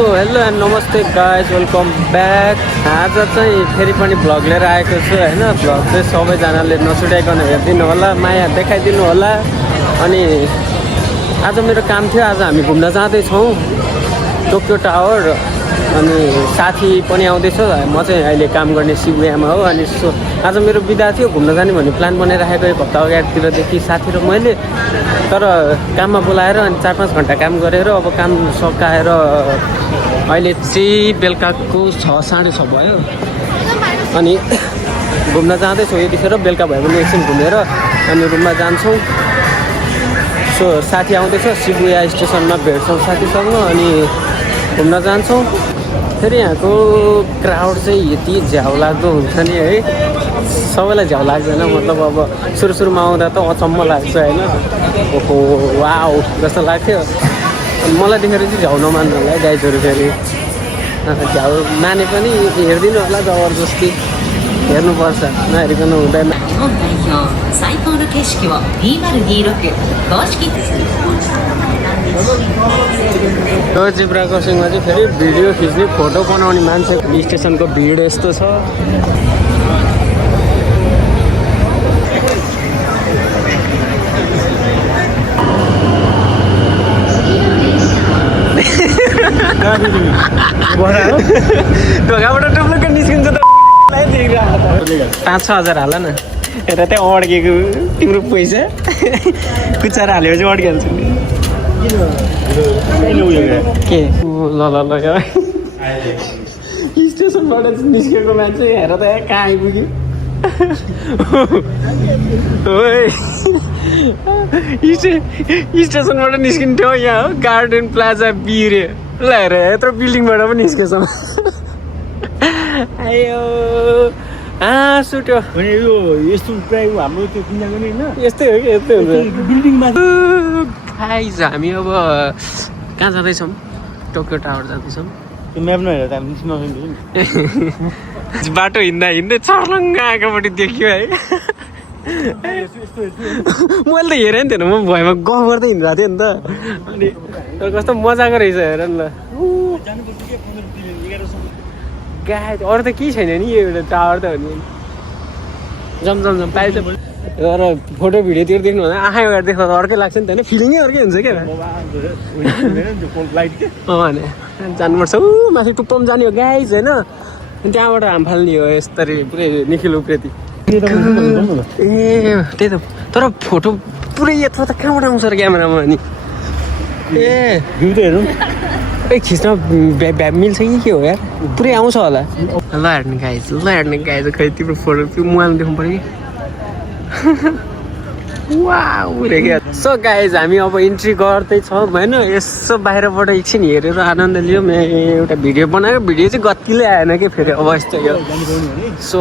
So hello and नमस्ते guys welcome back. आज चाहिँ फेरि पनि भ्लग लिएर आएको छु होइन। भ्लग चाहिँ सबैजनाले नछुट्याइकन हेरिदिनु होला, माया देखाइदिनु होला। अनि आज मेरो काम थियो, आज हामी घुम्न जाँदैछौँ टोकियो टावर। अनि साथी पनि आउँदैछ, म चाहिँ अहिले काम गर्ने शिबुयामा हो। अनि आज मेरो बिदा थियो, घुम्न जाने भन्ने प्लान बनाइराखेको एक हप्ता अगाडितिरदेखि साथी र मैले। तर काममा बोलाएर अनि 4-5 घन्टा काम गरेर अब काम सकाएर अहिले चाहिँ बेलुकाको 6-6:30 भयो। अनि घुम्न जाँदैछौँ यतिखेर, बेलुका भयो भने एकछिन घुमेर अनि रुममा जान्छौँ। सो साथी आउँदैछ, शिबुया स्टेसनमा भेट्छौँ साथीसँग अनि घुम्न जान्छौँ। फेरि यहाँको क्राउड चाहिँ यति झ्याउ लाग्दो हुन्छ नि है, सबैलाई झ्याउ लाग्दैन। मतलब अब सुरुमा आउँदा त अचम्म लाग्छ होइन, ओहो वाउ जस्तो लाग्थ्यो। अनि मलाई देखेर चाहिँ झ्याउ नमान्नु होला है गाइजहरू, फेरि झ्याउ माने पनि हेरिदिनु होला, जबरजस्ती हेर्नुपर्छ, नहेरिकन हुँदैन। यो जिब्रा क्रसिङमा चाहिँ फेरि भिडियो खिच्ने फोटो बनाउने मान्छे स्टेसनको भिड यस्तो छ। ढोकाबाट टुप्लुक्क निस्किन्छ त 5-6 हजार हाल न। यता त्यहाँ अड्केको तिम्रो पैसा कुचाएर हालेपछि अड्किहाल्छ नि के। ल ल ल स्टेसनबाट निस्केको मान्छे हेर त कहाँ आइपुग्यो। स्टेसनबाट निस्किन्थ्यो यहाँ हो गार्डन प्लाजा बिरे। ल हेर यत्रो बिल्डिङबाट पनि निस्केछ। आयो हाँस उठ्यो। यो यस्तो प्रायः हाम्रो त्यो किनेको नि होइन, यस्तै हो कि यस्तै हुन्छ बिल्डिङमा। गाइज हामी अब कहाँ जाँदैछौँ? टोकियो टावर जाँदैछौँ। त्यो म्याप नहेरेर त हामी निस्किन सक्दैन। बाटो हिँड्दा हिँड्दै छर्लङ्ग आएकोपट्टि देखियो है। मैले त हेरेँ नि थिएन, म भएमा गफ गर्दै हिँडिरहेको थिएँ नि त। अनि कस्तो मजाको रहेछ हेर न ल। गाई अरू त केही छैन नि, यो एउटा टावर त हो नि। जम पाइन्छ तर फोटो भिडियोतिर देख्नु भन्दा आँखा अगाडि देख्दा त अर्कै लाग्छ नि त होइन, फिलिङै अर्कै हुन्छ क्या भने जानुपर्छ। माथि टुप्पोमा जाने हो गाइज होइन, अनि त्यहाँबाट हाम फाल्ने हो यस्तरी पुरै निखिल उप्रेती। ए त्यही त, तर फोटो पुरै यत्रो त कहाँबाट आउँछ र क्यामेरामा? अनि ए भ्यू त हेरौँ खिच्न मिल्छ कि के हो यार, पुरै आउँछ होला। ल हेर्ने गाइज खै तिम्रो फोटो त्यो मोबाइलमा देख्नु पऱ्यो कि। वाउ रे क्या। सो गाइज हामी अब इन्ट्री गर्दैछौँ होइन। यसो बाहिरबाट एकछिन हेरेर आनन्द लियो। एउटा भिडियो बनाएर भिडियो चाहिँ गतिले आएन कि फेरि अब यस्तो यो। सो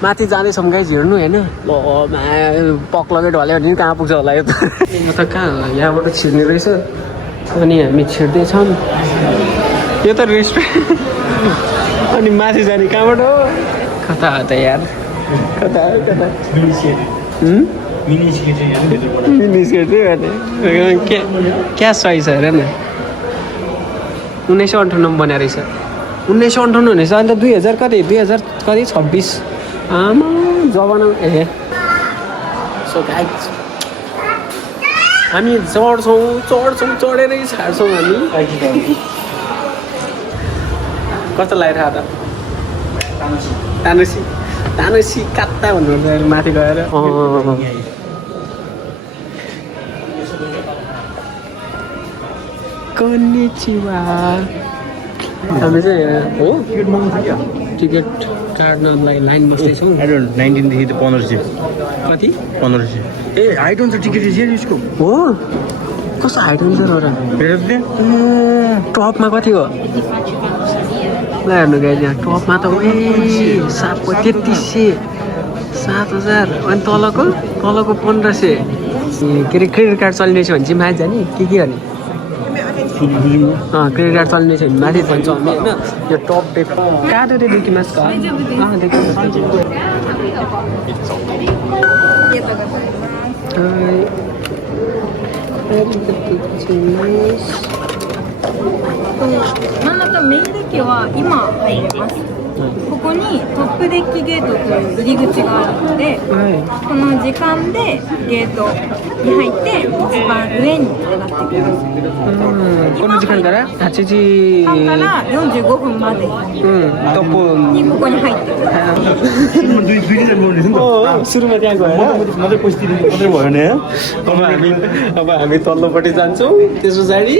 माथि जाँदैछौँ गाइज हेर्नु होइन। ल पक लगेट हाल्यो भने कहाँ पुग्छ होला यो त। म त कहाँ यहाँबाट छिर्ने रहेछ अनि हामी छिर्दैछौँ। यो त रेस्टुरेन्ट अनि माथि जाने कहाँबाट हो? कता हो त यार, कता मिनी स्केट क्या सही छ हेर न। 1958 बनाएर रहेछ। 1958 हुनेछ अहिले त 2000 कति 2000 कति 26 आमा जमाना। ए सो गाइज हामी चढेरै छाड्छौँ हामी। कस्तो लागिरहेको त तानुसी कात्ता भन्नुहुन्छ माथि गएर। कन्निचिवा। हामी चाहिँ हो टिकट काट्नलाई लाइन बस्दैछौँ। 19 देखि त 1500 कति 1500। ए हाइट हुन्छ टिकट यसको हो? कस्तो हाइट हुन्छ र? टपमा कति हो? ल हेर्नु गाइज यहाँ टपमा त ए 3300 7000 अनि तलको 1500। के अरे क्रेडिट कार्ड चल्ने छ भने चाहिँ माथि जाने के गर्ने? क्रेडिट कार्ड चल्ने छ भने माथि जान्छौँ हामी होइन। यो टप डेप काटो रे देखि मास का 真ん中メインデッキは今入ります。ここにトップデッキゲートという入り口があるので、この時間でゲートに入って一番上に上がってきます。この時間から8時半から45分までトップにここに入ってくる。 दुई दुई दिन बोल्ने नि त सुरुमा त्यहाँ गएर मात्रै पस्दिनु मात्रै भयो नि अब हामी तल्लोपट्टि जान्छौँ त्यस पछाडि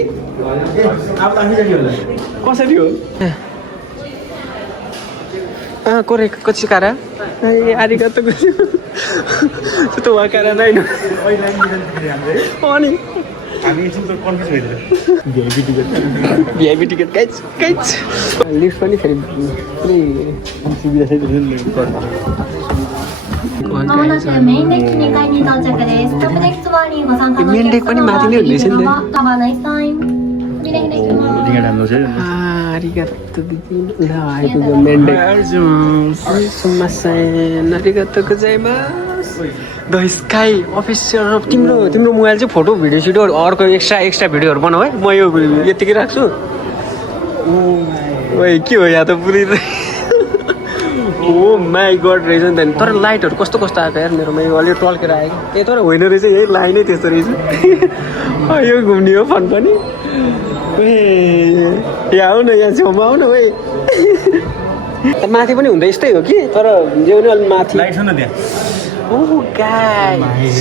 कसरी हो कोरेको चिकारा आरिगातो त्यो वाकारा नै अनि हामी एकछिन त कन्फ्युज भइदियो भिआइपी टिकट काइच लिफ्ट पनि फेरि पुरै सुविधा छैन नि まもなくメインデッキ2階に到着です。トップデッキツアーにご参加のお客様は、Have a nice time。ビレヒレします。 ticket हाम्रो चाहिँ आरिगातो दिदी ल आइपुग्यो मेन्डेक सुमासेन आरिगातो गोजाइमास द स्काई अफिसियल तिम्रो मोबाइल चाहिँ फोटो भिडियो सिडियो अर्को एक्स्ट्रा भिडियोहरू बनाऊ है म यो यतिकै राख्छु ओइ के हो यहाँ त पुरै ओ माई गड रहेछ नि त तर लाइटहरू कस्तो आएको यार मेरोमा यो अलिक टल्केर आयो कि तर होइन रहेछ यही लाइनै त्यस्तो रहेछ यो घुम्ने हो फन पनि ए आऊ न यहाँ छेउमा आऊ न भाइ माथि पनि हुँदा यस्तै हो कि तर जे पनि अलिक माथि लाइट छ न त्यहाँ ओ गाइस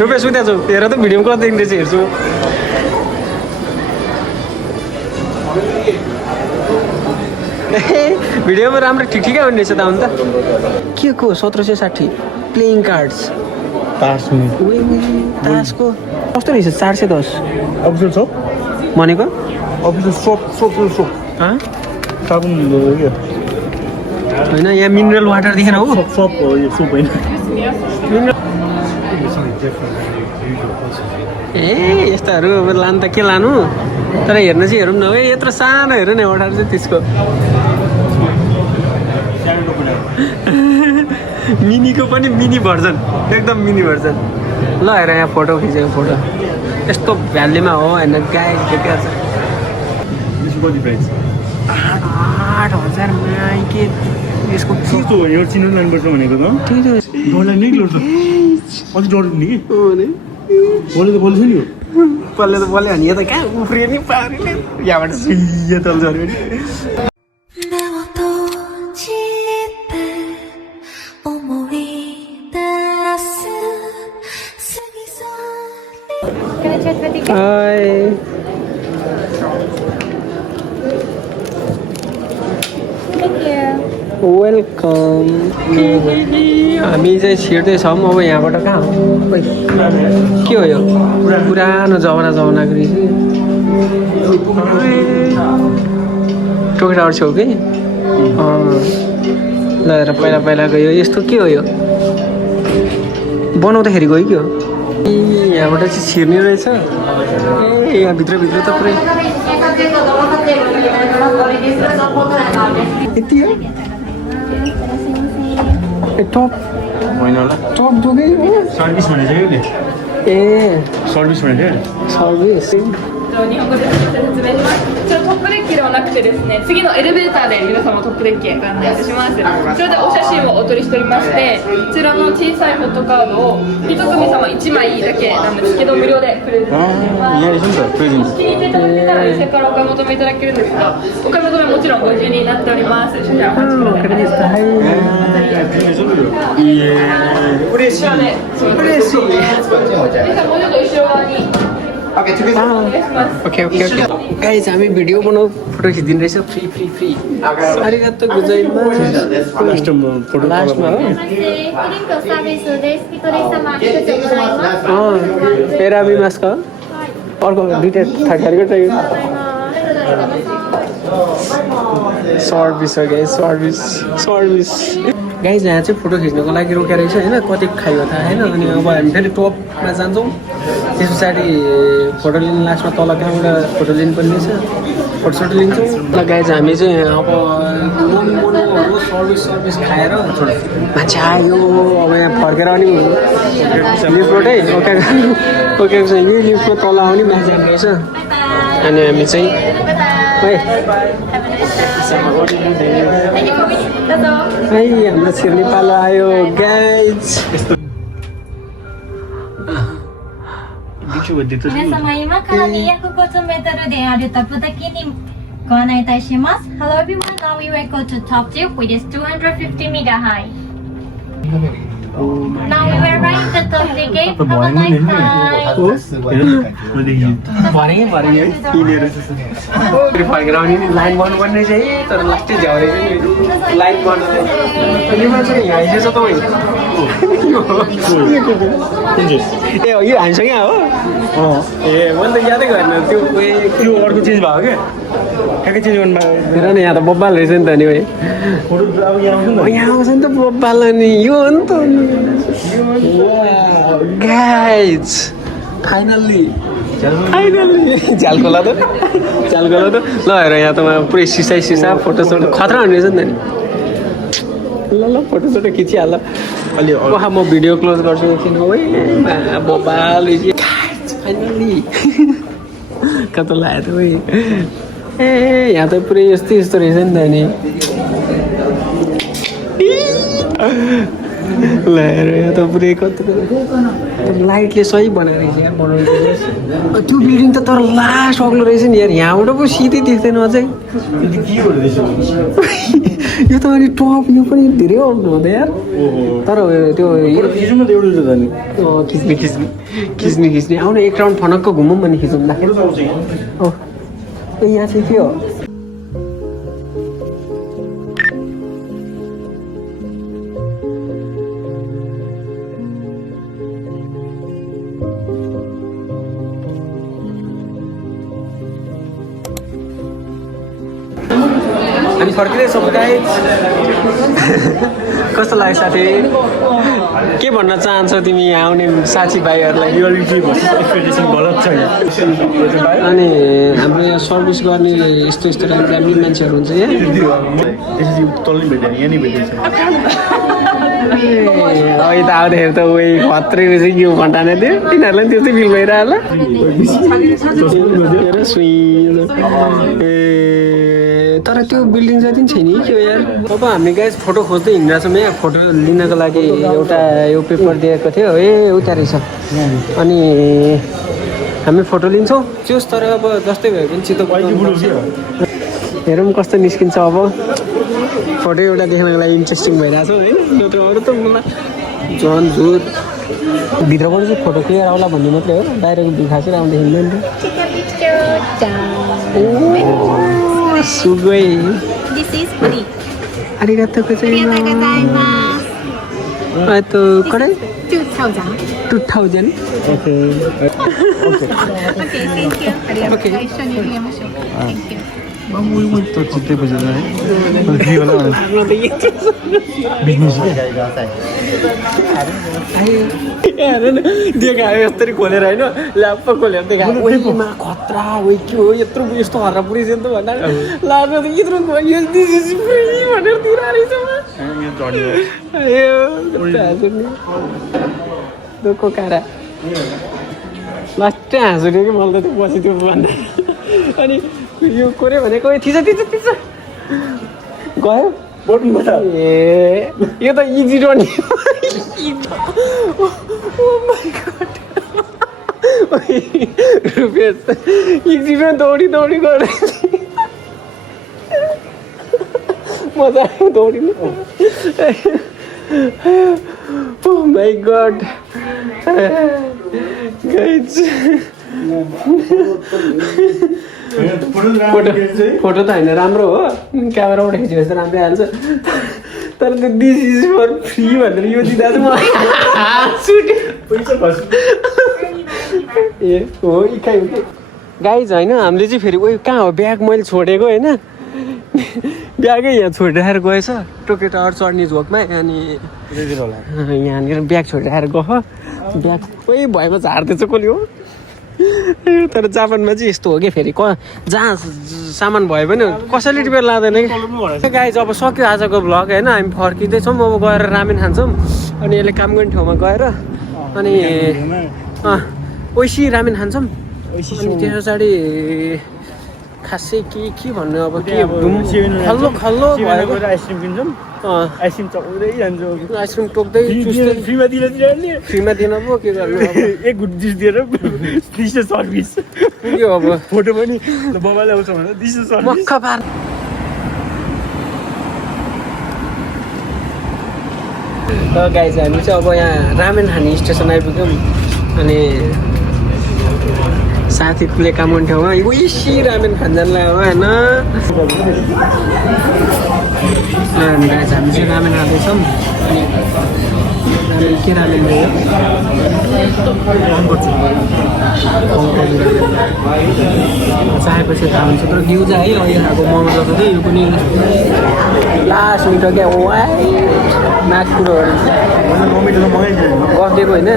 रुपेश उता छु हेर त भिडियोमा कति देखिँदैछ हेर्छु भिडियोमा राम्रो ठिकै हुने रहेछ त अन्त के को 1760 प्लेइङ कार्ड्स तासको कस्तो रहेछ 410 अफिसियल सप भनेको अफिसियल सप साबुन यो होइन यहाँ मिनरल वाटर देखेन हो सप हो यो सप होइन ए यस्ताहरू अब लानु त के लानु तर हेर्न चाहिँ हेरौँ न है यत्रो सानो हेर न वाटर चाहिँ त्यसको मिनीको पनि मिनी भर्जन एकदम मिनी भर्जन ल हेर यहाँ फोटो खिचेको फोटो यस्तो भ्यालीमा हो होइन गाई देख्या छ यसको कति प्राइस 8,000 के यसको कस्तो हो यो चिन्नु लानुपर्छ भनेको त त्यही त डर लाग्ने कि लड्छ अझै डर नि कि बोले त बोलेछ नि हो पल्ले त बोल्यो भने यता कहाँ उफ्रियो नि पारिले यहाँबाट सुइयो तल झऱ्यो नि वेलकम हामी चाहिँ छिर्दैछौँ अब यहाँबाट कहाँ हो के हो यो पुरानो जमानाको रहेछ टोकी टावर छेउ कि ल हेर पहिला गयो यस्तो के हो यो बनाउँदाखेरि गयो कि हो यहाँबाट चाहिँ छिर्ने रहेछ ए यहाँ भित्र त पुरै यति हो टप टप जोगे सर्भिस भनेको नि ए सर्भिस भनेको सर्भिस 日本語で説明します。トップデッキではなくてですね、次のエレベーターで皆様トップデッキへご案内いたします。それでお写真をお撮りしておりまして、こちらの小さいフォトカードを一組様1枚だけなんですけど無料でプレゼントしています。気に入っていただけたらお店からお買い求めいただけるんですが、お買い求めもちろんご自由になっております。少々お待ちください。嬉しい嬉しい皆さんもうちょっと後ろ側に。ओके गाइज हामी भिडियो बनाऊ फोटो खिचिदिनु रहेछ फ्री आरिगातो गोजाइमास लास्टमा हो プリントサービスです。一人様一つございます。 पेरामी मासको अर्को दुईटा थर्कारीको चाहियो सर्भिस हो सर्भिस गाइज यहाँ चाहिँ फोटो खिच्नको लागि रोकेर रहेछ होइन कति खायो थाहा होइन अनि अब हामी फेरि टपमा जान्छौँ त्यस पछाडि फोटो लिनु लास्टमा तल कहाँबाट फोटो लिनु पर्ने रहेछ फोटोसोटो लिन्छौँ ल गाइज हामी चाहिँ अब मोमोहरू सर्भिस खाएर मान्छे आयो अब यहाँ फर्केर अनि लिफ्टबाटै ओके यही लिफ्टको तल आउने मान्छे रहेछ अनि हामी चाहिँ है हाम्रो छिर्ने पालो आयो guys 皆様、今から250メートルであるトップだけにご案内いたします。Hello everyone, now we will go to top tube, which is 250 meter high. Now we will ride the top the gate. Have a nice time. फर्केर आउने नि लाइन बन्नुपर्ने चाहिँ तर लास्टै झ्याउरे चाहिँ लाइन बन्नु यो मान्छे यहाँ आइदिएछ तपाईँ ए यो हामीसँग हो ए मैले त यादै गरेन त्यो यो अर्को चेन्ज भयो क्या ठ्याक्कै चेन्ज गर्नु हेर न यहाँ त बब्बाल रहेछ नि त नि भाइ अब यहाँ आउँछ यहाँ आउँछ नि त बब्बाल नि यो हो नि त गाइज फाइनल्ली झ्यालकोला त ल हेर यहाँ त पुरै सिसा फोटोसोटो खतरा हुने रहेछ नि त नि ल फोटोसोटो खिचिहाल अलि म भिडियो क्लोज गर्छु एकछिन है बब्बाल फाइनल्ली कता लाग्यो त भाइ ए यहाँ त पुरै यस्तो रहेछ नि त नि ल हेर यहाँ त पुरै कति लाइटले सही बनाएर रहेछ क्या बनाउनु त्यो बिल्डिङ त तर लास्ट अग्लो रहेछ नि यार यहाँबाट पो सिधै देख्दैन अझै यो त अनि टप यो पनि धेरै अग्लो हो त यार तर त्यो खिच्ने आउनु एक राउन्ड फनक्क घुमौँ भने खिचौँ यहाँ चाहिँ के हो हामी फर्किँदैछ गाइज कस्तो लाग्यो साथी के भन्न चाहन्छौ तिमी यहाँ आउने साथीभाइहरूलाई एक्सपेक्टेसन गलत छ अनि हाम्रो यहाँ सर्भिस गर्ने यस्तो राम्रो मान्छेहरू हुन्छ यहाँ त्यसरी तल नि भेटेन यहाँ नि भेटेछ अहिले त आउँदाखेरि त उयो खत्रै रहेछ के भन्टाने थियो तिनीहरूलाई पनि त्यस्तै फिल भइरहला ए तर त्यो बिल्डिङ जति पनि छैन के हो यार अब हामी गाइस फोटो खोज्दै हिँडिरहेको छौँ यहाँ फोटो लिनको लागि एउटा यो पेपर दिएको थियो ए उता रहेछ अनि हामी फोटो लिन्छौँ जोस् तर अब जस्तै भयो भने चित्त हेरौँ कस्तो निस्किन्छ अब फोटो एउटा देख्नको लागि इन्ट्रेस्टिङ भइरहेको छ है अरू त मलाई झन् झुट भित्रबाट चाहिँ फोटो क्लियर आउला भन्ने मात्रै हो बाहिरको भिखासेर आउँदा हिँड्दैन सुगै arigatou gozaimasu itu kore 2000 okay thank you ありがとう一緒に入れましょう thank you म त चित्तै बुझेन है बिजनेस देखायो यस्तरी खोलेर होइन ल्याप्प खोलेर देखायो खतरा के हो यत्रो यस्तो हर्रा पुरिस त भन्दा लाग्यो त यत्रो भनेर दिइरहेको कारा लास्टै हाँस उठ्यो कि मलाई त त्यो पछि त्यो भन्दा अनि यो कोऱ्यो भनेको थिच गयो ए यो त इजी रन रुपियाँ इजी रन दौडी गएर मजा आयो दौडिनु Oh my god guys photo त होइन राम्रो हो क्यामेराबाट खिचेपछि त राम्रै हाल्छ तर त्यो दिस इज फर फ्री भनेर यो दिँदा चाहिँ मलाई ए हो इकाइ गाइज होइन हामीले चाहिँ फेरि उयो कहाँ हो ब्याग मैले छोडेको होइन ब्यागै यहाँ छोडेर गएछ टोके टावर चढ्ने झोकमा अनि यहाँनिर ब्याग छोडेर गयो ब्याग कोही भएको झार्दैछ कसले हो तर जापानमा चाहिँ यस्तो हो कि फेरि जहाँ सामान भयो भने कसैले टिपेर लाँदैन कि गाइज अब सक्यो आजको भ्लग होइन हामी फर्किँदैछौँ अब गएर रामेन खान्छौँ अनि यसले काम गर्ने ठाउँमा गएर अनि ओइसी रामेन खान्छौँ अनि त्यस पछाडि खासै के भन्नु अब के खल्लो खल्लो भएको आइसक्रिम किन्छौँ आइसक्रिम चलाउँदै जान्छौँ आइसक्रिम टोक्दै चुस्दै फ्रीमा दिने फ्रीमा दिन पो के गर्नु अब एक गुट जुस दिएर दिस सर्भिस पुग्यो अब फोटो पनि बाबाले आउँछ भनेर दिस सर्भिस मक्ख पार गाइज हामी चाहिँ अब यहाँ रामेन खाने स्टेसन आइपुग्यौँ अनि साथी प्लेका मन ठाउँमा उइसी रामेन खान जानु लाग्यो होइन गाइज हामी चाहिँ रामेन खाँदैछौँ अनि रामेन के रामेन भयो चाहेपछि थाहा हुन्छ तर गिउजा है अहिले खाएको मोमो जस्तो चाहिँ यो पनि लास्ट मिठो क्या नागपुरहरू मम्मीले त मगाइदिनु गफिदिएको होइन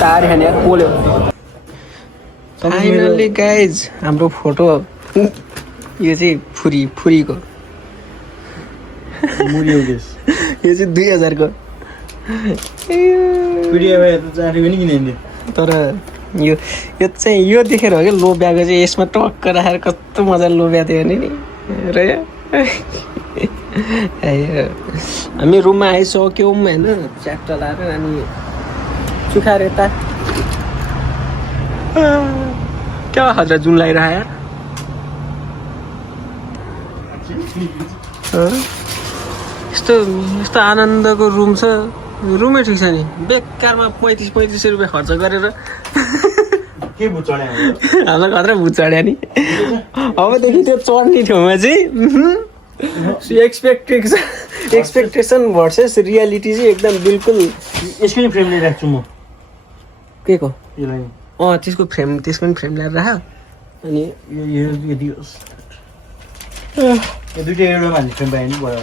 तारी खाने पोल्यो फाइनल्ली गाइज हाम्रो फोटो यो चाहिँ फुरीको मुरी उदेश यो चाहिँ 2000 को तर यो चाहिँ यो देखेर हो क्या लोभ्याएको चाहिँ यसमा टक्क राखेर कस्तो मजाले लोभ्या थियो नि र हामी रुममा आइसक्यौँ होइन च्याप्टर लाएर अनि सुखाएर यता क्या हजुर जुन लगाइरह यार यस्तो आनन्दको रुम छ रुमै ठिक छ नि बेकारमा 3500 रुपियाँ खर्च गरेर के भुत चढ्या हाम्रो खतरा भुत चढ्या नि अबदेखि त्यो चढ्ने ठाउँमा चाहिँ एक्सपेक्टेसन भर्सेस रियालिटी चाहिँ एकदम बिल्कुल यसको नि फ्रेम लिएर राख्छु म के को यसलाई त्यसको पनि फ्रेम ल्याएर राख अनि यो दियोस् यो दुईटा एउटा मान्छे फ्रेम पायो नि भयो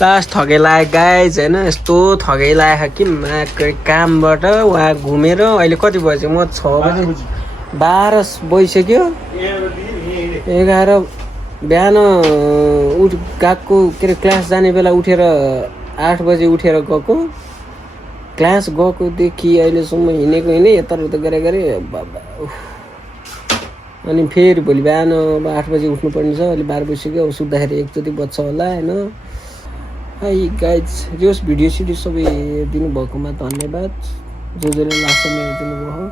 लास्ट थकै लाग्यो गाइज होइन यस्तो थकै लागेको कि कामबाट वहाँ घुमेर अहिले कति बज्यो म 6 बजी 12 बजिसक्यो 11 बिहान गएको के अरे क्लास जाने बेला उठेर 8 बजी उठेर गएको क्लास गएकोदेखि अहिलेसम्म हिँडेको यताउता गरे बाबा अनि फेरि भोलि बिहान अब 8 बजी उठ्नुपर्ने छ अहिले 12 बजिसक्यो अब सुत्दाखेरि एकचोटि बज्छ होला होइन हाई गाइज जोस् भिडियो सिडियो सबै दिनुभएकोमा धन्यवाद जसले लास्टमा दिनुभयो